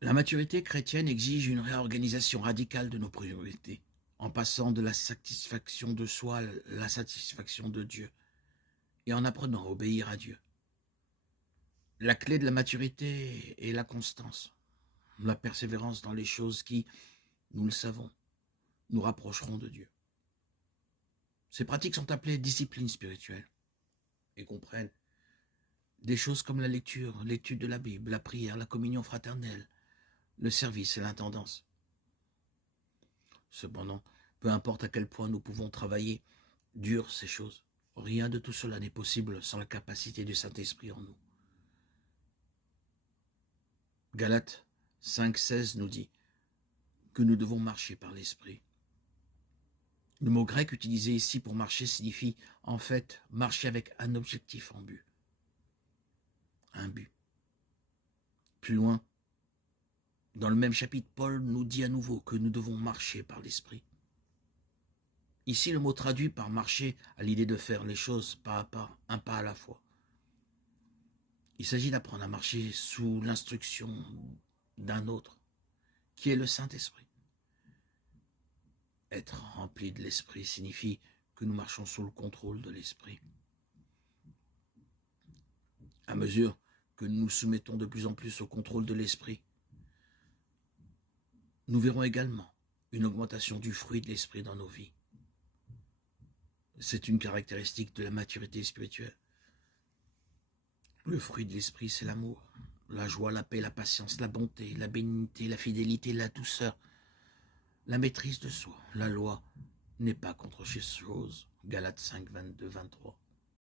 La maturité chrétienne exige une réorganisation radicale de nos priorités, en passant de la satisfaction de soi à la satisfaction de Dieu, et en apprenant à obéir à Dieu. La clé de la maturité est la constance, la persévérance dans les choses qui, nous le savons, nous rapprocheront de Dieu. Ces pratiques sont appelées disciplines spirituelles et comprennent des choses comme la lecture, l'étude de la Bible, la prière, la communion fraternelle, le service et l'intendance. Cependant, peu importe à quel point nous pouvons travailler dur ces choses, rien de tout cela n'est possible sans la capacité du Saint-Esprit en nous. Galates 5,16 nous dit que nous devons marcher par l'Esprit. Le mot grec utilisé ici pour marcher signifie en fait marcher avec un objectif en but. Un but. Plus loin, dans le même chapitre, Paul nous dit à nouveau que nous devons marcher par l'Esprit. Ici, le mot traduit par marcher a l'idée de faire les choses pas à pas, un pas à la fois. Il s'agit d'apprendre à marcher sous l'instruction d'un autre, qui est le Saint-Esprit. Être rempli de l'Esprit signifie que nous marchons sous le contrôle de l'Esprit. À mesure que nous nous soumettons de plus en plus au contrôle de l'Esprit, nous verrons également une augmentation du fruit de l'Esprit dans nos vies. C'est une caractéristique de la maturité spirituelle. Le fruit de l'Esprit, c'est l'amour, la joie, la paix, la patience, la bonté, la bénignité, la fidélité, la douceur, la maîtrise de soi. La loi n'est pas contre ces choses. Galates 5, 22, 23.